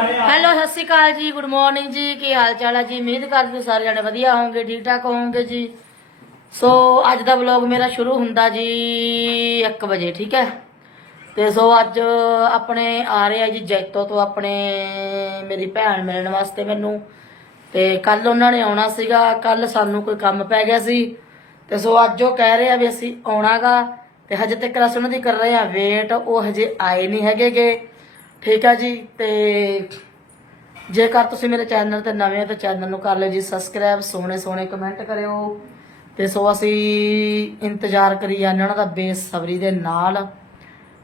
Hello, ਸਤਿ ਸ਼੍ਰੀ ਅਕਾਲ ਜੀ, good morning ਜੀ, ਕੀ ਹਾਲ ਚਾਲ ਹੈ ਜੀ? ਉਮੀਦ ਕਰਦੇ ਹਾਂ ਸਾਰੇ ਜਣੇ ਵਧੀਆ ਹੋਵੋਗੇ ਠੀਕ ਠਾਕ ਹੋਵੋਗੇ ਜੀ। ਸੋ ਅੱਜ ਦਾ ਵਲੌਗ ਮੇਰਾ ਸ਼ੁਰੂ ਹੁੰਦਾ ਜੀ 1 ਵਜੇ, ਠੀਕ ਹੈ? ਤੇ ਸੋ ਅੱਜ ਆਪਣੇ ਆ ਰਹੇ ਆ ਜੀ ਜੈਤੋ ਤੋਂ ਆਪਣੇ ਮੇਰੀ ਭੈਣ ਮਿਲਣ ਵਾਸਤੇ ਮੈਨੂੰ। ਤੇ ਕੱਲ ਉਹਨਾਂ ਨੇ ਆਉਣਾ ਸੀਗਾ ਕੱਲ ਸਾਨੂੰ ਕੋਈ ਕੰਮ ਪੈ ਗਿਆ ਸੀ। ਤੇ ਸੋ ਅੱਜ ਉਹ ਕਹਿ ਰਹੇ ਆ ਵੀ ਅਸੀਂ ਆਉਣਾਗਾ, ਤੇ ਹਜੇ ਤੱਕ ਅਸੀਂ ਉਹਨਾਂ ਦੀ ਕਰ ਰਹੇ ਆ ਵੇਟ ਉਹ ਹਜੇ ਆਏ ਨਹੀਂ ਹੈਗੇਗੇ। ਠੀਕ ਹੈ ਜੀ, ਤੇ ਜੇਕਰ ਤੁਸੀਂ ਮੇਰੇ ਚੈਨਲ ਤੇ ਨਵੇਂ ਹੋ ਤਾਂ ਚੈਨਲ ਨੂੰ ਕਰ ਲਿਓ ਜੀ ਸਬਸਕ੍ਰਾਈਬ ਸੋਹਣੇ ਸੋਹਣੇ ਕਮੈਂਟ ਕਰਿਓ। ਤੇ ਸੋ ਅਸੀਂ ਇੰਤਜ਼ਾਰ ਕਰੀ ਜਾਂਦੇ ਉਹਨਾਂ ਦਾ ਬੇਸਬਰੀ ਦੇ ਨਾਲ।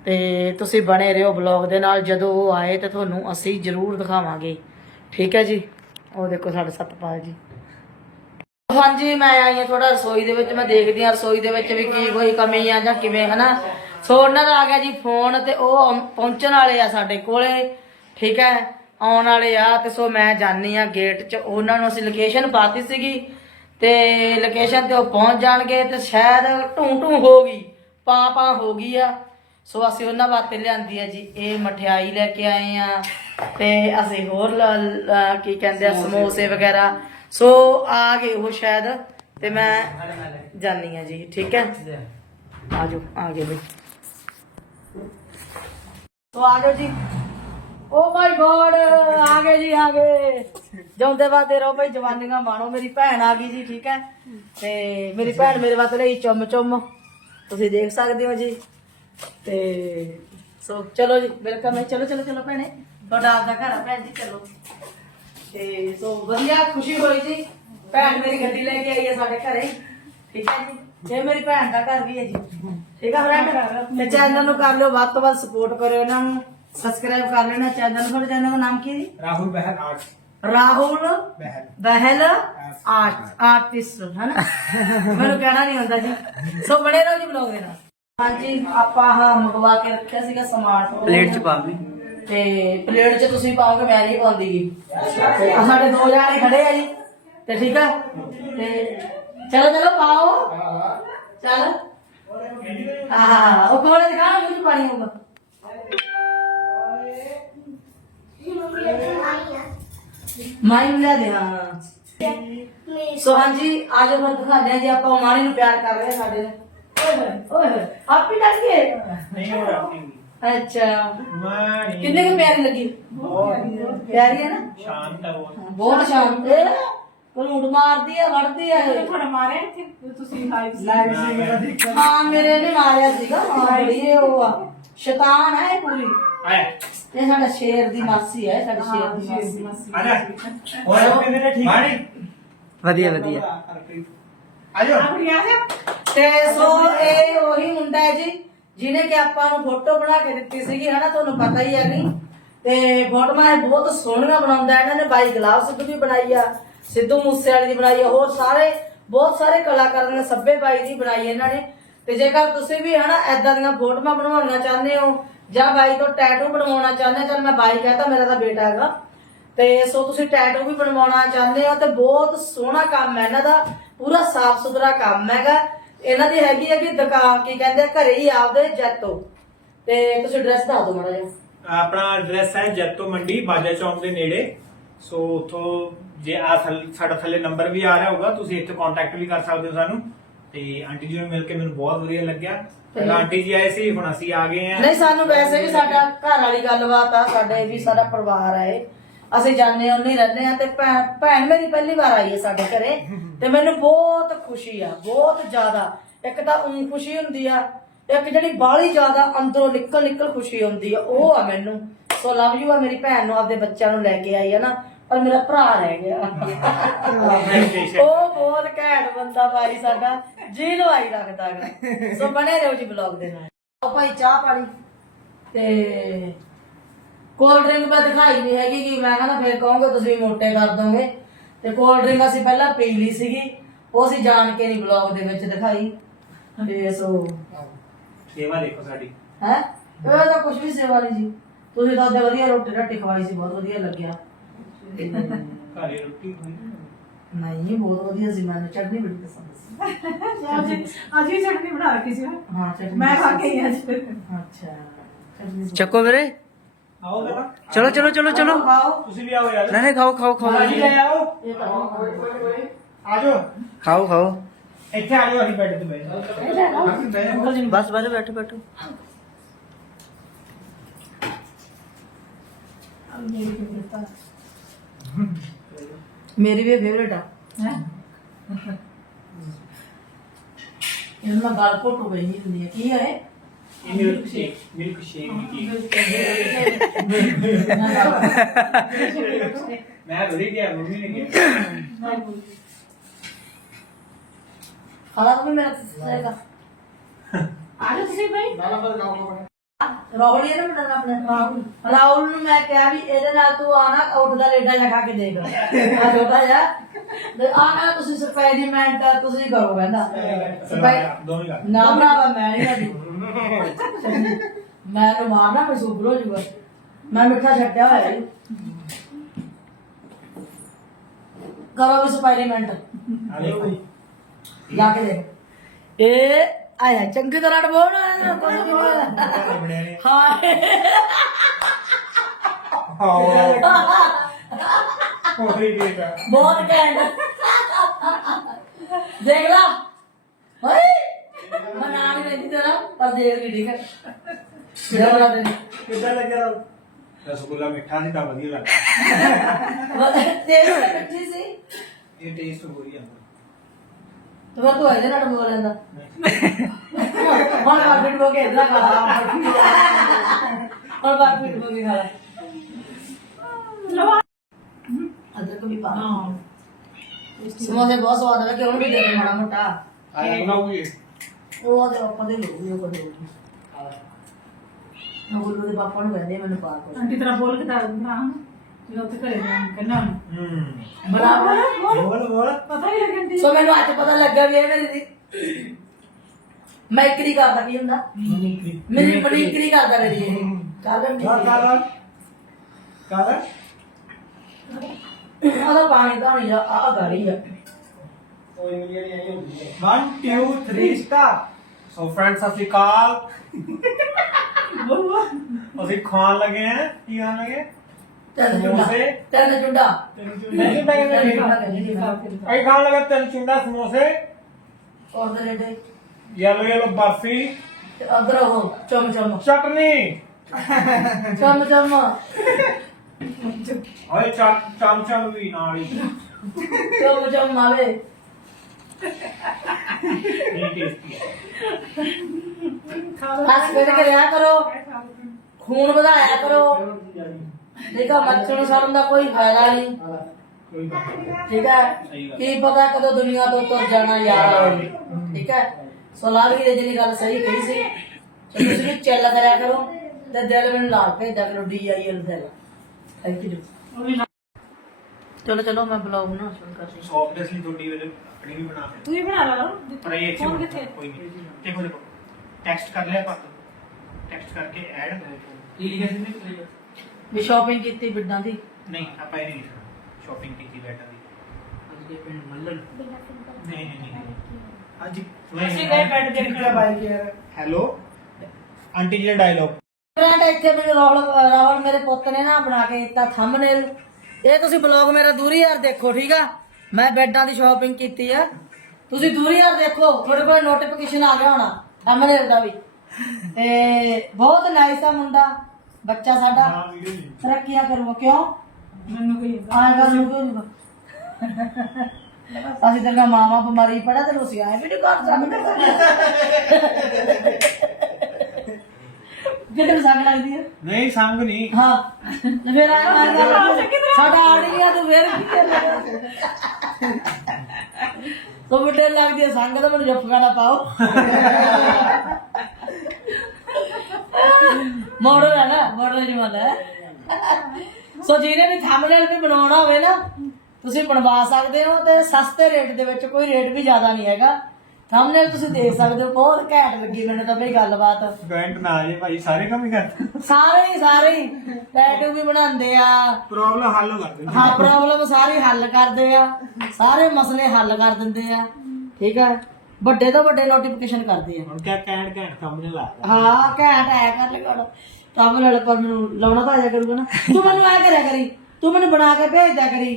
ਤੇ ਤੁਸੀਂ ਬਣੇ ਰਹੋ ਬਲੌਗ ਦੇ ਨਾਲ, ਜਦੋਂ ਉਹ ਆਏ ਤੇ ਤੁਹਾਨੂੰ ਅਸੀਂ ਜ਼ਰੂਰ ਦਿਖਾਵਾਂਗੇ। ਠੀਕ ਹੈ ਜੀ? ਉਹ ਦੇਖੋ ਸਾਡੇ ਸਤਪਾਲ ਜੀ। ਹਾਂਜੀ, ਮੈਂ ਆਈ ਹਾਂ ਥੋੜਾ ਰਸੋਈ ਦੇ ਵਿੱਚ, ਮੈਂ ਦੇਖਦੀ ਹਾਂ ਰਸੋਈ ਦੇ ਵਿੱਚ ਵੀ ਕੀ ਕੋਈ ਕਮੀ ਆ ਜਾਂ ਕਿਵੇਂ, ਹਨਾ? ਸੋ ਉਹਨਾਂ ਦਾ ਆ ਗਿਆ ਜੀ ਫੋਨ ਤੇ ਉਹ ਪਹੁੰਚਣ ਵਾਲੇ ਆ ਸਾਡੇ ਕੋਲੇ ਠੀਕ ਹੈ ਆਉਣ ਵਾਲੇ ਆ ਤੇ ਸੋ ਮੈਂ ਜਾਣੀ ਆ ਗੇਟ 'ਚ। ਉਹਨਾਂ ਨੂੰ ਅਸੀਂ ਲੋਕੇਸ਼ਨ ਪਾਤੀ ਸੀਗੀ ਤੇ ਲੋਕੇਸ਼ਨ ਤੇ ਉਹ ਪਹੁੰਚ ਜਾਣਗੇ ਤੇ ਸ਼ਾਇਦ ਢੂੰ ਢੂੰ ਹੋ ਗਈ ਪਾ ਪਾ ਹੋ ਗਈ ਆ। ਸੋ ਅਸੀਂ ਉਹਨਾਂ ਵਾਸਤੇ ਲਿਆਂਦੀ ਆ ਜੀ ਇਹ ਮਠਿਆਈ ਲੈ ਕੇ ਆਏ ਆ ਤੇ ਅਸੀਂ ਹੋਰ ਲ- ਲ- ਕੀ ਕਹਿੰਦੇ ਆ ਸਮੋਸੇ ਵਗੈਰਾ। ਸੋ ਆ ਗਏ ਉਹ ਸ਼ਾਇਦ ਤੇ ਮੈਂ ਜਾਣੀ ਆ ਜੀ ਠੀਕ ਹੈ। ਆਜੋ ਆ ਗਏ ਬਈ। ਸੋ ਆ ਜਾਓ ਜੀ ਓ ਮਾਈ ਗੋਡ ਆ ਗਏ ਜੀ ਆ ਗਏ ਜਿਉਂਦੇ ਵਾਦੇ ਰਹੋ ਭਾਈ ਜਵਾਨੀਆਂ ਮਾਣੋ ਮੇਰੀ ਭੈਣ ਆ ਗਈ ਜੀ ਠੀਕ ਹੈ ਤੇ ਮੇਰੀ ਭੈਣ ਮੇਰੇ ਵਾਸਤੇ ਲਈ ਚੁੰਮ ਚੁੰਮ ਤੁਸੀਂ ਦੇਖ ਸਕਦੇ ਹੋ ਜੀ ਤੇ ਸੋ ਚਲੋ ਜੀ ਵੈਲਕਮ ਹੈ ਚਲੋ ਚਲੋ ਚਲੋ ਭੈਣੇ ਤੁਹਾਡਾ ਆਪਦਾ ਘਰ ਆ ਭੈਣ ਜੀ ਚਲੋ ਤੇ ਸੋ ਵਧੀਆ ਖੁਸ਼ੀ ਹੋਈ ਜੀ ਭੈਣ ਮੇਰੀ ਗੱਡੀ ਲੈ ਕੇ ਆਈ ਹੈ ਸਾਡੇ ਘਰੇ ਠੀਕ ਹੈ ਜੀ ਇਹ ਮੇਰੀ ਭੈਣ ਦਾ ਘਰ ਵੀ ਹੈ ਜੀ ਠੀਕ ਆ ਫਰੈਂਡ ਤੇ ਚੈਨਲ ਨੂੰ ਕਰ ਲਿਓ ਵੱਧ ਤੋਂ ਵੱਧ ਸਪੋਰਟ ਕਰਿਓ ਇਹਨਾਂ ਨੂੰ ਸਬਸਕ੍ਰਾਈਬ ਕਰ ਲੈਣਾ ਚੈਨਲ ਨੂੰ। ਤੁਹਾਡੇ ਦਾ ਨਾਮ ਕੀ Rahul Behl art. Rahul Behl. Art. Artist ਹਨਾ? ਮੈਨੂੰ ਕਹਿਣਾ ਨਹੀਂ ਹੁੰਦਾ ਜੀ। ਸੋ ਬੜੇ ਰਹੋ ਜੀ ਬਲੌਗ ਦੇ ਨਾਲ। ਹਾਂਜੀ ਆਪਾਂ ਹਾਂ ਮੰਗਵਾ ਕੇ ਰੱਖਿਆ ਸੀਗਾ ਸਮਾਨ ਪਲੇਟ ਚ ਪਾਵੀ ਤੇ ਪਲੇਟ 'ਚ ਤੁਸੀਂ ਪਾਓਗੇ ਮੈਂ ਨਹੀਂ ਪਾਉਂਦੀ ਗੀ। ਸਾਡੇ ਦੋ ਜਾਣੇ ਖੜੇ ਆ ਜੀ। ਤੇ ਠੀਕ ਆ? ਤੇ ਚਲੋ ਚਲੋ ਪਾਓ। ਚਲ। ਆਹ ਉਹ ਕੋਲੇ ਦਿਖਾਣਾ ਮੁਝ ਪਾਣੀ ਹੋਊਗਾ ਮਾਈ ਨੂੰ ਲੈ ਦੇ ਹਾਂ ਸੋ ਹਾਂਜੀ ਅੱਜ ਫਿਰ ਦਿਖਾਉਂਦੇ ਆ ਜੀ ਆਪਾਂ ਮਾਣੀ ਨੂੰ ਪਿਆਰ ਕਰ ਰਹੇ ਆ ਸਾਡੇ ਨਾਲ। ਓਏ ਹੋਏ, ਓਏ ਹੋਏ, ਆਪ ਹੀ ਡਰ ਗਏ नहीं हो रहा ਅੱਛਾ मानी ਕਿੰਨੇ ਕੁ ਪਿਆਰੀ ਲੱਗੀ ਪਿਆਰੀ ਹੈ ਨਾ शांत है वो ਬਹੁਤ ਸ਼ਾਂਤ ਹੈ ਘਰੂੰਡ ਮਾਰਦੀ ਆ ਵੜਦੀ ਆ ਇਹ। ਤੁਹਾਡਾ ਮਾਰਿਆ ਇੱਥੇ ਜਦੋਂ ਤੁਸੀਂ ਲਾਈਵ ਸੀ। ਮੇਰਾ ਦੇਖਿਆ ਹਾਂ ਮੇਰੇ ਨੇ ਮਾਰਿਆ ਸੀਗਾ ਹਾਂ ਬੜੀ ਇਹ ਉਹ ਆ। ਸ਼ੈਤਾਨ ਆ ਇਹ ਪੂਰੀ। ਆਇਆ। ਇਹ ਸਾਡਾ ਸ਼ੇਰ ਦੀ ਮਾਸੀ ਹੈ ਸਾਡਾ ਸ਼ੇਰ ਦੀ ਮਾਸੀ। ਆਜਾ। ਹੋਰ ਕਿੰਨੇ ਨੇ? ਠੀਕ ਮਾੜੀ। ਵਧੀਆ ਵਧੀਆ। ਆਜੋ। ਆਪ ਗਿਆ ਤੇ ਸੋ ਇਹ ਉਹੀ ਮੁੰਡਾ ਜੀ ਜਿਹਨੇ ਕਿ ਆਪਾਂ ਨੂੰ ਫੋਟੋ ਬਣਾ ਕੇ ਦਿੱਤੀ ਸੀਗੀ ਹਨਾ ਤੁਹਾਨੂੰ ਪਤਾ ਹੀ ਹੈ ਨਹੀਂ। ਤੇ ਫੋਟੋਆਂ ਇਹ ਬਹੁਤ ਸੋਹਣੀਆਂ ਬਣਾਉਂਦਾ ਇਹਨਾਂ ਨੇ ਬਾਈ ਗੁਲਾਬ ਸਿੱਧੂ ਵੀ ਬਣਾਈ ਆ। ਸਿੱਧੂ ਮੂਸੇਵਾਲੀ ਦੀ ਬਣਾਈ ਆ। ਹੋਰ ਸਾਰੇ, ਬਹੁਤ ਸਾਰੇ ਕਲਾਕਾਰਾਂ ਨੇ ਸੱਬੇ ਬਾਈ ਦੀ ਬਣਾਈ ਇਹਨਾਂ ਨੇ। ਤੇ ਜੇਕਰ ਤੁਸੀਂ ਵੀ ਹਨਾ ਐਦਾਂ ਦੀਆਂ ਫੋਟੋਆਂ ਬਣਵਾਉਣੀਆਂ ਚਾਹੁੰਦੇ ਹੋ ਜਾਂ ਬਾਈ ਤੋਂ ਟੈਟੂ ਬਣਵਾਉਣਾ ਚਾਹੁੰਦੇ ਚਲ ਮੈਂ ਬਾਈ ਕਹਤਾ ਮੇਰਾ ਤਾਂ ਬੇਟਾ ਹੈਗਾ। ਤੇ ਸੋ ਤੁਸੀਂ ਟੈਟੂ ਵੀ ਬਣਵਾਉਣਾ ਚਾਹੁੰਦੇ ਹੋ ਤੇ ਬਹੁਤ ਸੋਹਣਾ ਕੰਮ ਹੈ ਇਹਨਾਂ ਦਾ, ਪੂਰਾ ਸਾਫ਼ ਸੁਥਰਾ ਕੰਮ ਹੈਗਾ। ਇਹਨਾਂ ਦੀ ਹੈਗੀ ਹੈ ਕਿ ਦੁਕਾਨ, ਕੀ ਕਹਿੰਦੇ ਘਰੇ ਹੀ ਆਪਦੇ ਜੈਤੋ। ਤੇ ਤੁਸੀਂ ਐਡਰੈਸ ਦੱਸ ਦਿਓ ਮਾੜਾ ਜਿਹਾ। ਆਪਣਾ ਐਡਰੈਸ ਹੈ ਜੱਤੋ ਮੰਡੀ ਬਾਜਾ ਚੌਂਕ ਦੇ ਨੇੜੇ। ਸੋ ਉਥੋਂ ਜੇ ਆ ਸਾਡਾ ਥੱਲੇ ਨੰਬਰ ਵੀ ਆ ਰਿਹਾ ਹੋਊਗਾ ਤੁਸੀਂ ਇੱਥੇ ਕੰਟੈਕਟ ਵੀ ਕਰ ਸਕਦੇ ਹੋ ਸਾਨੂੰ। ਤੇ ਆਂਟੀ ਜੀ ਨੂੰ ਮਿਲ ਕੇ ਮੈਨੂੰ ਬਹੁਤ ਵਧੀਆ ਲੱਗਿਆ। ਪਹਿਲਾਂ ਆਂਟੀ ਜੀ ਆਏ ਸੀ ਹੁਣ ਅਸੀਂ ਆ ਗਏ ਆ ਨਹੀਂ ਸਾਨੂੰ ਵੈਸੇ ਵੀ ਸਾਡਾ ਘਰ ਵਾਲੀ ਗੱਲਬਾਤ ਆ ਸਾਡੇ ਵੀ ਸਾਡਾ ਪਰਿਵਾਰ ਆ ਇਹ। ਅਸੀਂ ਜਾਣਦੇ ਹਾਂ ਨਹੀਂ ਰਹਿੰਦੇ ਆ ਤੇ ਭੈਣ ਮੇਰੀ ਪਹਿਲੀ ਵਾਰ ਆਈ ਹੈ ਸਾਡੇ ਘਰੇ। ਤੇ ਮੈਨੂੰ ਬਹੁਤ ਖੁਸ਼ੀ ਆ ਬਹੁਤ ਜ਼ਿਆਦਾ। ਇੱਕ ਤਾਂ ਉਂ ਖੁਸ਼ੀ ਹੁੰਦੀ ਆ ਇੱਕ ਜਿਹੜੀ ਬਾਹਲੀ ਜ਼ਿਆਦਾ ਅੰਦਰੋਂ ਨਿਕਲ ਨਿਕਲ ਖੁਸ਼ੀ ਹੁੰਦੀ ਆ ਉਹ ਆ ਮੈਨੂੰ। ਸੋ ਲਵ ਯੂ ਆ ਮੇਰੀ ਭੈਣ ਨੂੰ ਆਪਦੇ ਬੱਚਿਆਂ ਨੂੰ ਲੈ ਕੇ ਆਈ ਆ ਨਾ। ਪਰ ਮੇਰਾ ਭਰਾ ਰਹਿ ਗਿਆ। ਉਹ ਬਹੁਤ ਘੈਂਟ ਬੰਦਾ ਭਾਈ ਸਾਡਾ ਜੀ ਲਵਾਈ ਰੱਖਦਾ ਗਾ। ਸੋ ਬਣੇ ਰਹੋ ਜੀ ਬਲੌਗ ਦੇ ਨਾਲ। ਆਓ ਭਾਈ ਚਾਹ ਪਾਣੀ। ਤੇ ਕੋਲਡ ਡਰਿੰਕ ਮੈਂ ਦਿਖਾਈ ਨਹੀਂ ਹੈਗੀ ਕਿ ਮੈਂ ਕਹਿੰਦਾ ਫਿਰ ਕਹੋਗੇ ਤੁਸੀਂ ਮੋਟੇ ਕਰ ਦੋਗੇ। ਤੇ ਕੋਲਡ ਡਰਿੰਕ ਅਸੀਂ ਪਹਿਲਾਂ ਪੀ ਲਈ ਸੀਗੀ ਉਹ ਅਸੀਂ ਜਾਣ ਕੇ ਨਹੀਂ ਬਲੌਗ ਦੇ ਵਿੱਚ ਦਿਖਾਈ। ਤੇ ਸੋ ਸੇਵਾ ਦੇਖੋ ਸਾਡੀ। ਹੈ? ਇਹ ਤਾਂ ਕੁਝ ਵੀ ਸੇਵਾ ਨਹੀਂ ਜੀ। ਤੁਸੀਂ ਤਾਂ ਉਹਦੇ ਵਧੀਆ ਰੋਟੀ ਰੱਟੀ ਖਵਾਈ ਸੀ ਬਹੁਤ ਵਧੀਆ ਲੱਗਿਆ। ਘਰੇ ਰੋਟੀ ਹੋਈ ਨਹੀਂ ਬਹੁਤ ਵਧੀਆ ਸੀ ਮੈਨੂੰ ਚਟਨੀ ਬੜੀ ਪਸੰਦ ਸੀ ਅੱਜ ਅੱਜ ਵੀ ਚਟਨੀ ਬਣਾ ਰੱਖੀ ਸੀ ਮੈਂ। ਹਾਂ ਚਟਨੀ ਮੈਂ ਖਾ ਕੇ ਹੀ ਅੱਜ ਅੱਛਾ ਚਟਨੀ ਚੱਕੋ ਵੀਰੇ ਆਓ ਬੇਟਾ ਚਲੋ ਚਲੋ ਚਲੋ ਚਲੋ ਤੁਸੀਂ ਵੀ ਆਓ ਯਾਰ ਨਹੀਂ ਨਹੀਂ ਖਾਓ ਖਾਓ ਖਾਓ ਭਾਜੀ ਲੈ ਆਓ ਇਹ ਤਾਂ ਆ ਜਾਓ ਖਾਓ ਖਾਓ ਇੱਥੇ ਆ ਜਾਓ ਅਸੀਂ ਬੈੱਡ ਤੇ ਬੈਠ ਜਾਓ ਬਸ ਬਸ ਬੈਠੋ ਬੈਠੋ ਮੇਰੀ ਵੀ ਫੇਵਰੇਟ ਆ ਹੈ ਇਹਨਾਂ ਦਾ ਗਲ ਘੁੱਟ ਗਈ ਨਹੀਂ ਹੁੰਦੀ ਹੈ ਕੀ ਹੈ ਇਹ? ਇਹ ਮਿਲਕ ਸ਼ੇਕ ਮਿਲਕ ਸ਼ੇਕ ਮੈਂ ਥੋੜੀ ਗਿਆ ਮੰਮੀ ਨੇ ਕਿਹਾ ਖਾਲਾ ਤਾਂ ਮੇਰਾ ਸਸੇਗਾ ਆ ਜਾਓ ਤੁਸੀਂ ਭਾਈ ਰਾਹੁਲ ਹੀ ਹੈ ਨਾ ਮੇਰਾ ਨਾਮ ਰਾਹੁਲ। ਰਾਹੁਲ ਨੂੰ ਮੈਂ ਕਿਹਾ ਵੀ ਇਹਦੇ ਨਾਲ ਤੂੰ ਆਣਾ ਉੱਠਦਾ ਲੇਡਾ ਜਾ ਖਾ ਕੇ ਦੇਖ। ਆ ਛੋਟਾ ਜਿਹਾ। ਤੇ ਆਣਾ ਤੁਸੀਂ ਸਪਾਈਡਰਮੈਨ ਦਾ ਤੁਸੀਂ ਕਰੋ ਕਹਿੰਦਾ। ਕਰ। ਨਾ ਭਰਾਵਾ ਮੈਂ ਨਹੀਂ ਕਰਦੀ। ਮੈਂ ਨੂੰ ਮਾਰਨਾ ਮੈਂ ਸੁਭਰ ਹੋ ਜੂਗਾ ਮੈਂ ਮਿੱਠਾ ਛੱਡਿਆ ਹੋਇਆ ਜੀ ਕਰੋ ਵੀ ਸਪਾਈਡਰਮੈਨ ਆ ਦੇਖੋ ਲਾ ਕੇ ਦੇ ਇਹ ਆਇਆ ਚੰਗੀ ਤਰ੍ਹਾਂ ਡਬੋਣਾ ਨਾ ਕੋਈ ਨਹੀਂ। ਹੋਇਆ ਬਣਿਆ ਨੇ ਹਾਂ ਹੋਈ ਗਏਗਾ ਬਹੁਤ ਘੈਂਟ। ਦੇਖ ਲਾ। ਓਏ ਮੈਂ ਨਾ ਨਹੀਂ ਲੈਂਦੀ ਤੇਰਾ ਪਰ ਦੇਖ ਲਈ ਠੀਕ ਹੈ ਜਿਹੜਾ ਬਣਾ ਦੇ ਕਿੱਦਾਂ ਲੱਗਿਆ? ਰਸਗੁੱਲਾ ਮਿੱਠਾ ਸੀ ਤਾਂ ਵਧੀਆ ਲੱਗਾ ਤੇਰੀ ਤਾਂ ਮਿੱਠੀ ਸੀ? ਇਹ ਟੇਸਟ ਹੋ ਰਹੀ ਜਾਂਦਾ ਤੇ ਤੂੰ ਇਹਦੇ ਨਾਲ ਬੋਲ ਲੈਂਦਾ। ਹੁਣ ਬਿਟ ਹੋ ਕੇ ਇਧਰ ਖਾ ਲਾ ਹੁਣ ਬਿਟ ਹੋ ਕੇ ਖਾ ਲਾ। ਅਦਰਕ ਵੀ ਪਾ। ਸਮੋਸੇ ਬਹੁਤ ਸਵਾਦ ਹੈ ਕਿ ਉਹਨੂੰ ਵੀ ਦੇ ਦੇ ਮਾੜਾ ਮੋਟਾ? ਆ ਬਣਾਉਗੀ। ਉਹ ਉਹਦੇ ਪਾਪਾ ਦੇ ਲੋਗੀ ਉਹ ਕਦੇ ਨਾ ਬੋਲੋ ਦੇ ਪਾਪਾ ਨੂੰ ਕਹਿੰਦੇ ਮੈਨੂੰ ਪਾ ਕੋ। ਆਂਟੀ ਤਰ੍ਹਾਂ ਬੋਲ ਕੇ ਤਾਂ ਬਣਾ। ਜਦੋਂ ਉੱਥੇ ਘਰੇ ਜਾਣ ਕਹਿੰਦਾ ਹੂੰ। ਬਰਾਬਰ ਬੋਲ ਬੋਲ। ਪਤਾ ਹੀ ਲੱਗਣ ਦੀ ਸੋ ਮੈਨੂੰ ਅੱਜ ਪਤਾ ਲੱਗਾ ਵੀ ਇਹ ਮੇਰੀ ਦੀ ਮੈਕਰੀ ਕਰਦਾ ਕੀ ਹੁੰਦਾ? ਮੇਰੀ ਪਨੀਕਰੀ ਕਰਦਾ ਮੇਰੀ ਇਹ। ਕਾਗਰ ਕਾ ਕਾ ਕਾ ਉਹਦਾ ਪਾਣੀ ਤਾਂ ਨਹੀਂ ਆ ਆ ਗਾੜੀ ਆ। 1 2 3 ਸਟਾਰ ਸੋ ਫਰੈਂਡਸ ਸਤਿ ਸ਼੍ਰੀ ਅਕਾਲ। ਅਸੀਂ ਖਾਣ ਲੱਗੇ ਆ ਕੀ ਖਾਣ ਲੱਗੇ? ਤਿੰਨ ਚੁੰਡਾ ਸਮੋਸੇ? ਤਿੰਨ ਚੁੰਡਾ। ਨਹੀਂ ਤਾਂ ਅਸੀਂ ਖਾਣ ਲੱਗੇ ਤਿੰਨ ਚੁੰਡਾ ਸਮੋਸੇ। ਔਰ ਦੇ ਰੇਡੇ ਯੈਲੋ ਯੈਲੋ ਬਰਫੀ। ਤੇ ਅਦਰ ਉਹ ਚਮ ਚਮ। ਚਟਨੀ। ਚਮ ਚਮ। ਓਏ ਚਮ ਚਮ ਚਮ ਵੀ ਨਾਲ ਹੀ। ਚਮ ਚਮ ਮਾਵੇ ਨਹੀਂ ਟੇਸਟੀ ਹੈ। ਹੱਸ ਖੇਡ ਕੇ ਰਿਹਾ ਕਰੋ। ਖੂਨ ਵਧਾਇਆ ਕਰੋ। ਦੇਖਾ ਮੱਛਰ ਨੂੰ ਸੜਨ ਦਾ ਕੋਈ ਫਾਇਦਾ ਨਹੀਂ। ਕੋਈ ਗੱਲ ਨਹੀਂ ਠੀਕ ਹੈ ਸਹੀ ਗੱਲ। ਕੀ ਪਤਾ ਕਦੋਂ ਦੁਨੀਆ ਤੋਂ ਤੁਰ ਜਾਣਾ ਯਾਰ। ਠੀਕ ਹੈ ਸੋ ਲਾਲਗੀ ਦੇ ਜਿਹੜੀ ਗੱਲ ਸਹੀ ਕਹੀ ਸੀ ਤੁਸੀਂ ਵੀ ਚੱਲ ਕਰਿਆ ਕਰੋ ਤੇ ਦਿਲ ਮੈਨੂੰ ਲਾ ਭੇਜਿਆ ਕਰੋ ਡੀ ਆਈ ਐਲ ਦਿਲ। ਥੈਂਕ ਯੂ ਚਲੋ ਚਲੋ ਮੈਂ ਬਲੌਗ ਨਾ ਸ਼ੁਰੂ ਕਰਦੀ ਸੋ ਆਬਵੀਅਸਲੀ ਤੁਹਾਡੀ ਵੇਲੇ ਆਪਣੀ ਵੀ ਬਣਾ ਤੂੰ ਹੀ ਬਣਾ ਲਾ ਪਰ ਇਹ ਫੋਨ ਕਿੱਥੇ? ਕੋਈ ਨਹੀਂ। ਦੇਖੋ ਦੇਖੋ। ਟੈਕਸਟ ਕਰ ਲਿਆ ਪਾ ਟੈਕਸਟ ਕਰਕੇ ਐਡ ਕੀ ਲਿਖਿਆ ਸੀ ਮੈਂ ਵੀ ਸ਼ਾਪਿੰਗ ਕੀਤੀ ਬਿੱਡਾਂ ਦੀ? ਨਹੀਂ ਆਪਾਂ ਇਹ ਨਹੀਂ ਸ਼ਾਪਿੰਗ ਕੀਤੀ ਬੈਟਾ ਦੀ। ਅੱਜ ਦੇ ਪਿੰਡ ਮੱਲਣ। ਨਹੀਂ ਨਹੀਂ ਨਹੀਂ। ਅੱਜ ਅਸੀਂ ਗਏ ਬੈਠ ਕੇ ਕਿਹੜਾ ਬਾਈ ਯਾਰ। ਹੈਲੋ? ਆਂਟੀ ਜੀ ਦਾ ਡਾਇਲੌਗ ਇੱਥੇ ਮੈਨੂੰ ਮੇਰੇ ਪੁੱਤ ਨੇ ਨਾ ਬਣਾ ਕੇ ਦਿੱਤਾ ਥੰਬਨੇਲ ਇਹ ਤੁਸੀਂ ਬਲੌਗ ਮੇਰਾ ਦੂਰੀ ਯਾਰ ਦੇਖੋ ਠੀਕ ਆ? ਮੈਂ ਬੈੱਡਾਂ ਦੀ ਸ਼ਾਪਿੰਗ ਕੀਤੀ ਆ। ਤੁਸੀਂ ਦੂਰੀ ਯਾਰ ਦੇਖੋ ਤੁਹਾਡੇ ਕੋਲ ਨੋਟੀਫਿਕੇਸ਼ਨ ਆ ਗਿਆ ਹੋਣਾ ਥੰਬਨੇਲ ਦਾ ਵੀ। ਤੇ ਬਹੁਤ ਨਾਈਸ ਆ ਮੁੰਡਾ। ਬੱਚਾ ਸਾਡਾ ਹਾਂ ਵੀਡੀਓ ਤਰੱਕੀਆਂ ਕਰੂਗਾ ਕਿਉਂ? ਮੈਨੂੰ ਕੋਈ ਆਇਆ ਕਰ ਲੂ ਕਿਉਂ ਅਸੀਂ ਤਾਂ ਮਾਮਾ ਬਿਮਾਰੀ ਪੜਾ ਤੇ ਤੁਸੀਂ ਆਏ ਵੀ ਨਹੀਂ ਕਰ ਸਕਦੇ ਕਿਤੇ ਸੰਗ ਲੱਗਦੀ ਹੈ ਨਹੀਂ ਸੰਗ ਨਹੀਂ। ਹਾਂ। ਤੇ ਫਿਰ ਆਇਆ ਮਾਰ ਸਾਡਾ ਆੜੀ ਆ ਤੂੰ ਫਿਰ ਕੀ ਕਰਨਾ? ਤੋ ਬੁੱਢੇ ਲੱਗਦੀ ਹੈ ਸੰਗ ਤਾਂ ਮੈਨੂੰ ਜੱਫ ਗਾਣਾ ਪਾਓ। ਮਾਡਲ ਹੈ ਨਾ ਮਾਡਲ ਜਮਾਨਾ ਹੈ ਸੋ ਜਿਹਨੇ ਵੀ ਥੰਬਨੇਲ ਵੀ ਬਣਾਉਣਾ ਹੋਵੇ ਨਾ ਤੁਸੀਂ ਬਣਵਾ ਸਕਦੇ ਹੋ ਤੇ ਸਸਤੇ ਰੇਟ ਦੇ ਵਿੱਚ ਕੋਈ ਰੇਟ ਵੀ ਜ਼ਿਆਦਾ ਨਹੀਂ ਹੈਗਾ। ਥੰਬਨੇਲ ਤੁਸੀਂ ਦੇਖ ਸਕਦੇ ਹੋ ਬਹੁਤ ਘੈਂਟ ਲੱਗੀ ਮੈਨੂੰ ਤਾਂ ਬਈ ਗੱਲਬਾਤ। ਕਮੈਂਟ ਨਾ ਆਏ ਭਾਈ ਸਾਰੇ ਕੰਮ ਹੀ ਕਰਦੇ। ਸਾਰੇ ਹੀ ਸਾਰੇ ਹੀ। ਟੈਟੂ ਵੀ ਬਣਾਉਂਦੇ ਆ। ਪ੍ਰੋਬਲਮ ਹੱਲ ਹੋ ਕਰਦੇ ਹਾਂ ਪ੍ਰੋਬਲਮ ਸਾਰੀ ਹੱਲ ਕਰਦੇ ਆ। ਸਾਰੇ ਮਸਲੇ ਹੱਲ ਕਰ ਦਿੰਦੇ ਆ। ਠੀਕ ਹੈ ਵੱਡੇ ਤੋਂ ਵੱਡੇ ਨੋਟੀਫਿਕੇਸ਼ਨ ਕਰਦੇ ਆ। ਹੁਣ ਕਿਆ ਕਹਿਣ ਕਹਿਣ ਸਾਹਮਣੇ ਲਾ ਹਾਂ ਘੈਂਟ ਐ ਕਰ ਲਗਾੜੋ ਤਾਂ ਨਾਲ ਪਰ ਮੈਨੂੰ ਲਾਉਣਾ ਤਾਂ ਆਇਆ ਕਰੂਗਾ ਨਾ। ਤੂੰ ਮੈਨੂੰ ਐ ਕਰਿਆ ਕਰੀ। ਤੂੰ ਮੈਨੂੰ ਬਣਾ ਕੇ ਭੇਜ ਦਿਆ ਕਰੀ।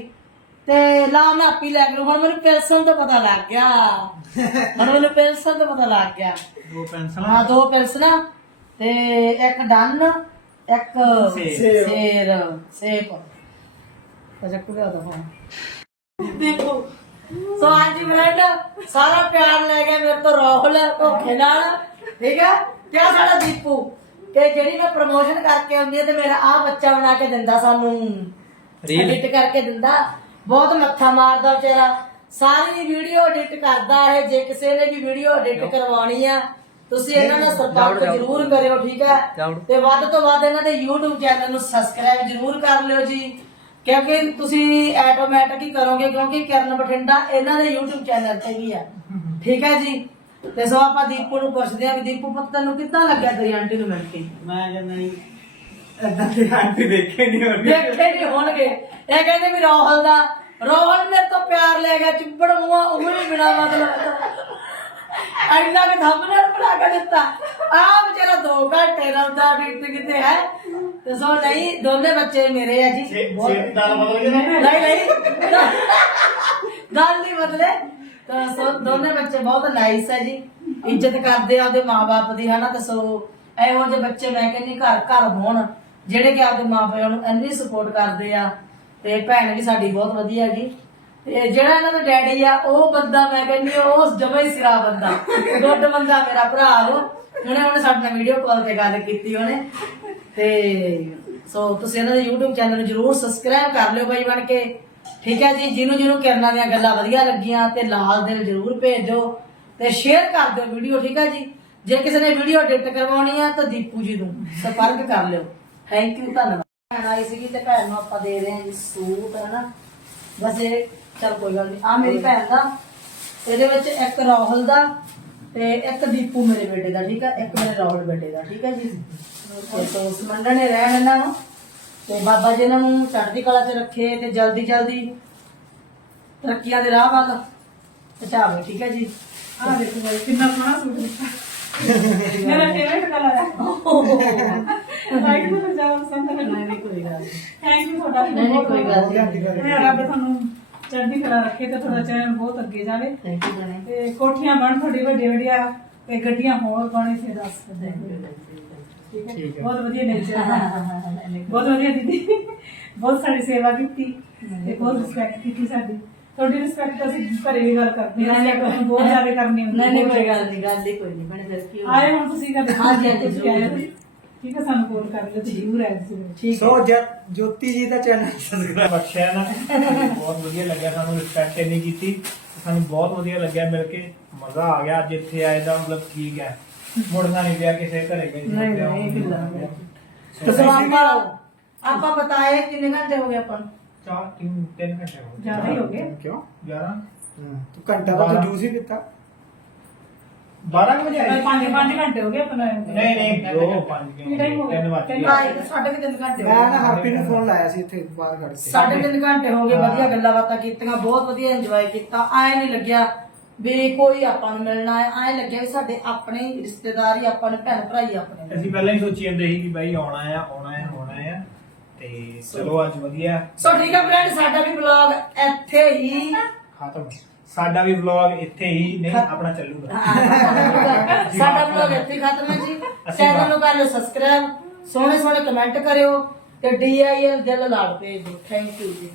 ਤੇ ਲਾ ਮੈਂ ਆਪੀ ਲੈ ਕਰੂ। ਹੁਣ ਮੈਨੂੰ ਪੈਨਸਲ ਤੋਂ ਪਤਾ ਲੱਗ ਗਿਆ। ਹੁਣ ਮੈਨੂੰ ਪੈਨਸਲ ਤੋਂ ਪਤਾ ਲੱਗ ਗਿਆ। ਦੋ ਪੈਨਸਲ ਹਾਂ ਦੋ ਪੈਨਸਲਾਂ ਤੇ ਇੱਕ ਡਨ ਇੱਕ ਸੇਬ। ਸੇਰ ਸੇਪ ਤਾਂ ਚੱਕੂ ਲਿਆ ਦੋ ਹਾਂ ਦੇਖੋ ਸੋ ਹਾਂਜੀ ਫਰੈਂਡ ਸਾਰਾ ਪਿਆਰ ਲੈ ਗਿਆ ਮੇਰੇ ਤੋਂ ਰਾਹੁਲ ਧੋਖੇ ਨਾਲ ਠੀਕ ਹੈ? ਕਿਆ ਸਾਡਾ ਦੀਪੂ? ਤੇ ਜਿਹੜੀ ਮੈਂ ਪ੍ਰਮੋਸ਼ਨ ਕਰਕੇ ਆਉਂਦੀ ਹੈ ਤੇ ਮੇਰਾ ਆ ਬੱਚਾ ਬਣਾ ਕੇ ਦਿੰਦਾ ਸਾਨੂੰ। Reel? ਐਡਿਟ ਕਰਕੇ ਦਿੰਦਾ। ਬਹੁਤ ਮੱਥਾ ਮਾਰਦਾ ਵਿਚਾਰਾ। ਸਾਰੀ ਵੀਡੀਓ ਐਡਿਟ ਕਰਦਾ ਹੈ ਜੇ ਕਿਸੇ ਨੇ ਵੀ ਵੀਡੀਓ ਐਡਿਟ ਕਰਵਾਉਣੀ ਆ ਤੁਸੀਂ ਇਹਨਾਂ ਨਾਲ ਸੰਪਰਕ ਜ਼ਰੂਰ ਕਰਿਓ ਠੀਕ ਹੈ। ਤੇ ਵੱਧ ਤੋਂ ਵੱਧ ਇਹਨਾਂ ਦੇ YouTube ਚੈਨਲ ਨੂੰ ਸਬਸਕ੍ਰਾਈਬ ਜ਼ਰੂਰ ਕਰ ਲਿਓ ਜੀ। ਕਿਉਂਕਿ ਤੁਸੀਂ ਆਟੋਮੈਟਿਕ ਹੀ ਕਰੋਗੇ ਕਿਉਂਕਿ ਕਿਰਨ ਬਠਿੰਡਾ ਇਹਨਾਂ ਦੇ YouTube ਚੈਨਲ ਤੇ ਵੀ ਆ। ਠੀਕ ਹੈ ਜੀ? ਤੇ ਸੋ ਆਪਾਂ ਦੀਪੂ ਨੂੰ ਪੁੱਛਦੇ ਆ ਵੀ ਦੀਪੂ ਪੁੱਤ ਤੈਨੂੰ ਕਿੱਦਾਂ ਲੱਗਿਆ ਤੇਰੀ ਆਂਟੀ ਨੂੰ ਮਿਲ ਕੇ? ਮੈਂ ਕਹਿੰਦਾ ਨਹੀਂ ਏਦਾਂ ਦੇ ਆਂਟੀ ਦੇਖੇ ਨਹੀਂ ਹੋਣਗੇ। ਦੇਖੇ ਨਹੀਂ ਹੋਣਗੇ। ਇਹ ਕਹਿੰਦੇ ਵੀ ਰੋਹਲ ਦਾ ਰੋਹਲ ਮੇਰੇ ਤੋਂ ਪਿਆਰ ਲੈ ਗਿਆ ਚਿੱਬੜ ਮੂਆ ਉਹ ਵੀ ਬਿਨਾ ਮਤਲਬ। ਐਨਾ ਕਿ ਥੰਬਨੇਲ ਬਣਾ ਕੇ ਦਿੱਤਾ। ਆ ਵਿਚਾਰਾ 2 ਘੰਟੇ ਦਾ ਉਹਦਾ ਡਿਟ ਕਿਤੇ ਹੈ। ਤੇ ਸੋ ਨਹੀਂ ਦੋਨੇ ਬੱਚੇ ਮੇਰੇ ਆ ਜੀ। ਦਾ ਬਦਲ ਗਿਆ ਨਹੀਂ ਨਹੀਂ। ਗੱਲ ਨਹੀਂ ਬਦਲੇ। ਤਾਂ ਸੋ ਦੋਨੇ ਬੱਚੇ ਬਹੁਤ ਨਾਈਸ ਹੈ ਜੀ। ਇੱਜ਼ਤ ਕਰਦੇ ਆ ਉਹਦੇ ਮਾਪੇ ਦੀ ਹਨਾ? ਤਾਂ ਸੋ ਇਹੋ ਜਿਹੇ ਬੱਚੇ ਮੈਂ ਕਹਿੰਦੀ ਘਰ ਘਰ ਹੋਣ ਜਿਹੜੇ ਕਿ ਆਪਦੇ ਮਾਪਿਆਂ ਨੂੰ ਇੰਨੀ ਸਪੋਰਟ ਕਰਦੇ ਆ। ਤੇ ਭੈਣ ਵੀ ਸਾਡੀ ਬਹੁਤ ਵਧੀਆ ਹੈਗੀ ਤੇ ਜਿਹੜਾ ਇਹਨਾਂ ਦਾ ਡੈਡੀ ਆ ਉਹ ਬੰਦਾ ਮੈਂ ਕਹਿੰਦੀ ਆ, ਉਹ ਜਮਾ ਹੀ ਸਿਰਾ ਬੰਦਾ। ਗੁੱਡ ਬੰਦਾ ਮੇਰਾ ਭਰਾ ਉਹ। ਉਹਨੇ ਉਹਨੇ ਸਾਡੇ ਨਾਲ ਵੀਡੀਓ ਕਾਲ ਤੇ ਗੱਲ ਕੀਤੀ ਉਹਨੇ। ਤੇ ਸੋ ਤੁਸੀਂ ਇਹਨਾਂ ਦੇ YouTube ਚੈਨਲ ਨੂੰ ਜਰੂਰ ਸਬਸਕ੍ਰਾਈਬ ਕਰ ਲਿਓ ਬਾਈ ਬਣ ਕੇ। ਠੀਕ ਹੈ ਜੀ ਜਿਹਨੂੰ ਜਿਹਨੂੰ ਕਿਰਨਾਂ ਦੀਆਂ ਗੱਲਾਂ ਵਧੀਆ ਲੱਗੀਆਂ ਤੇ ਲਾਲ ਦਿਲ ਜਰੂਰ ਭੇਜ ਦਿਓ ਤੇ ਸ਼ੇਅਰ ਕਰ ਦਿਓ ਵੀਡੀਓ ਠੀਕ ਹੈ ਜੀ? ਜੇ ਕਿਸੇ ਨੇ ਵੀਡੀਓ ਐਡਿਟ ਕਰਵਾਉਣੀ ਆ ਤਾਂ ਦੀਪੂ ਜੀ ਨੂੰ ਸੰਪਰਕ ਕਰ ਲਿਓ। ਥੈਂਕ ਯੂ ਧੰਨਵਾਦ। ਭੈਣ ਆਈ ਸੀਗੀ ਤੇ ਭੈਣ ਨੂੰ ਆਪਾਂ ਦੇ ਰਹੇ ਹਾਂ ਜੀ ਸੂਟ ਹਨਾ? ਬਸ ਇਹ ਚਲ ਕੋਈ ਗੱਲ ਨਹੀਂ ਆ ਮੇਰੀ ਭੈਣ ਦਾ ਇਹਦੇ ਵਿੱਚ ਇੱਕ ਰਾਹੁਲ ਦਾ ਤੇ ਇੱਕ ਦੀਪੂ ਮੇਰੇ ਬੇਟੇ ਦਾ ਠੀਕ ਹੈ ਇੱਕ ਮੇਰੇ ਰਾਹੁਲ ਬੇਟੇ ਦਾ ਠੀਕ ਹੈ ਜੀ? ਤੇ ਸੋ ਸਮੰਡਣੇ ਰਹਿਣ ਇਹਨਾਂ ਨੂੰ ਤੇ ਬਾਬਾ ਜੀ ਇਹਨਾਂ ਨੂੰ ਚੜ੍ਹਦੀ ਕਲਾ 'ਚ ਰੱਖੇ ਤੇ ਜਲਦੀ ਜਲਦੀ ਤਰੱਕੀਆਂ ਦੇ ਰਾਹ ਵੱਲ ਪਹੁੰਚਾਵੇ ਠੀਕ ਹੈ ਜੀ? ਆ ਦੇਖੋ ਬਾਈ ਕਿੰਨਾ ਸੋਹਣਾ ਸੂਟ ਦਿੱਤਾ। ਮੇਰਾ ਫੇਵਰਟ ਕਲਰ ਹੈ। ਬਾਈ ਨੂੰ ਤਾਂ ਜ਼ਿਆਦਾ ਪਸੰਦ ਹੈ ਨਹੀਂ ਕੋਈ ਗੱਲ ਥੈਂਕ ਯੂ ਤੁਹਾਡਾ। ਨਹੀਂ ਕੋਈ ਗੱਲ ਮੈਂ ਰੱਬ ਤੁਹਾਨੂੰ ਚੜ੍ਹਦੀ ਕਲਾ ਰੱਖੇ ਤੇ ਤੁਹਾਡਾ ਚੈਨਲ ਬਹੁਤ ਅੱਗੇ ਜਾਵੇ। ਥੈਂਕ ਯੂ ਬਣੇ ਤੇ ਕੋਠੀਆਂ ਬਣ ਤੁਹਾਡੀ ਵੱਡੇ ਵੱਡੀਆਂ ਤੇ ਗੱਡੀਆਂ ਹੋਰ ਬਣੇ ਫਿਰ ਦੱਸ ਠੀਕ ਹੈ? ਬਹੁਤ ਵਧੀਆ ਨੇਚਰ ਹੈ ਬਹੁਤ ਵਧੀਆ ਦੀਦੀ। ਬਹੁਤ ਸਾਡੀ ਸੇਵਾ ਕੀਤੀ ਤੇ ਬਹੁਤ ਰਿਸਪੈਕਟ ਕੀਤੀ ਸਾਡੀ। ਤੁਹਾਡੀ ਰਿਸਪੈਕਟ ਅਸੀਂ ਘਰੇ ਵੀ ਗੱਲ ਕਰਦੇ ਹਾਂ। ਨਹੀਂ, respect ਬਹੁਤ ਜ਼ਿਆਦਾ ਕਰਨੀ ਹੁੰਦੀ ਨਹੀਂ ਨਹੀਂ ਬਹੁਤ ਕੋਈ ਜ਼ਿਆਦਾ। ਗੱਲ ਨਹੀਂ ਗੱਲ ਹੀ ਕੋਈ ਨਹੀਂ ਬਣੇ ਫਿਰ ਕੀ ਹੋਇਆ? ਆਏ ਹੁਣ ਤੁਸੀਂ ਕਦੇ ਹਾਂਜੀ, ਹਾਂਜੀ, ਹੋ। ਠੀਕ ਹੈ ਸਾਨੂੰ ਫੋਨ ਕਰ ਲਿਓ ਜ਼ਰੂਰ ਆਏ ਤੁਸੀਂ। ਠੀਕ ਸੋ ਜ- ਜੋਤੀ ਜੀ ਦਾ ਚੈਨਲ ਸਬਸਕ੍ਰਾਈਬ ਬਖਸ਼ਿਆ ਨਾ। ਬਹੁਤ ਵਧੀਆ ਲੱਗਿਆ ਸਾਨੂੰ ਰਿਸਪੈਕਟ ਇੰਨੀ ਕੀਤੀ। ਸਾਨੂੰ ਬਹੁਤ ਵਧੀਆ ਲੱਗਿਆ ਮਿਲ ਕੇ। ਮਜ਼ਾ ਆ ਗਿਆ ਅੱਜ ਇੱਥੇ ਆਏ ਦਾ ਮਤਲਬ ਠੀਕ ਹੈ। ਮੁੜਨਾ ਨਹੀਂ ਪਿਆ ਕਿਸੇ ਘਰੇ ਗਏ ਨਹੀਂ, ਨਹੀਂ, ਬਿਲਕੁਲ। ਆਪਾਂ ਆਪਾਂ ਬਤਾਏ ਕਿੰਨੇ ਘੰਟੇ ਹੋ ਗਏ ਆਪਾਂ? ਚਾਰ ਤਿੰਨ ਤਿੰਨ ਘੰਟੇ ਹੋ ਗਏ। ਜ਼ਿਆਦਾ ਹੀ ਹੋ ਗਏ। ਕਿਉਂ? 11 ਤੂੰ ਘੰਟਾ ਦਾ ਬਾਰਾਂ। ਜੂਸ ਹੀ ਪੀਤਾ। 12 ਵਜੇ ਆਏ ਪੰਜ ਪੰਜ ਘੰਟੇ ਹੋ ਗਏ ਆਪਣਾ ਨਹੀਂ ਨਹੀਂ ਦੋ ਪੰਜ ਕੀ time ਹੋ ਗਿਆ? ਤਿੰਨ ਵਜੇ ਤੇ ਸਾਢੇ ਕੁ ਤਿੰਨ ਘੰਟੇ ਹੋ ਮੈਂ ਨਾ ਗਏ। ਹਰਪੀ ਨੂੰ ਫੋਨ ਲਾਇਆ ਸੀ ਇੱਥੇ ਬਾਹਰ ਖੜ ਕੇ। ਸਾਢੇ ਤਿੰਨ ਘੰਟੇ ਹੋ ਗਏ ਵਧੀਆ ਗੱਲਾਂ ਬਾਤਾਂ ਕੀਤੀਆਂ ਬਹੁਤ ਵਧੀਆ ਇੰਜੋਏ ਕੀਤਾ। ਐ ਨਹੀਂ ਲੱਗਿਆ ਵੀ ਕੋਈ ਆਪਾਂ ਨੂੰ ਮਿਲਣਾ ਹੈ। ਐ ਲੱਗਿਆ ਵੀ ਸਾਡੇ ਆਪਣੇ ਹੀ ਰਿਸ਼ਤੇਦਾਰ ਹੀ ਆਪਾਂ ਨੂੰ ਭੈਣ ਭਰਾ ਹੀ ਆਪਣੇ ਨੇ। ਅਸੀਂ ਪਹਿਲਾਂ ਹੀ ਸੋਚੀ ਜਾਂਦੇ ਸੀ ਕਿ ਬਾਈ ਆਉਣਾ ਆ ਆਉਣਾ ਆ ਆਉਣਾ ਆ। ਤੇ ਚਲੋ ਅੱਜ ਵਧੀਆ। ਸੋ ਠੀਕ ਹੈ ਫਰੈਂਡ ਸਾਡਾ ਵੀ ਵਲੌਗ ਇੱਥੇ ਹੀ। ਖਤਮ। ਸਾਡਾ ਵੀ ਵਲੌਗ ਇੱਥੇ ਹੀ ਨਹੀਂ ਆਪਣਾ ਚੱਲੂਗਾ। ਸਾਡਾ ਵਲੌਗ ਇੱਥੇ ਹੀ ਖਤਮ ਹੈ ਜੀ। ਚੈਨਲ ਨੂੰ ਕਰ ਲਿਓ ਸਬਸਕ੍ਰਾਈਬ ਸੋਹਣੇ ਸੋਹਣੇ ਕਮੈਂਟ ਕਰਿਓ ਤੇ ਡੀਆਈਐਲ ਦਿਲ ਲਾਲ ਭੇਜ ਦਿਓ ਥੈਂਕ ਯੂ ਜੀ।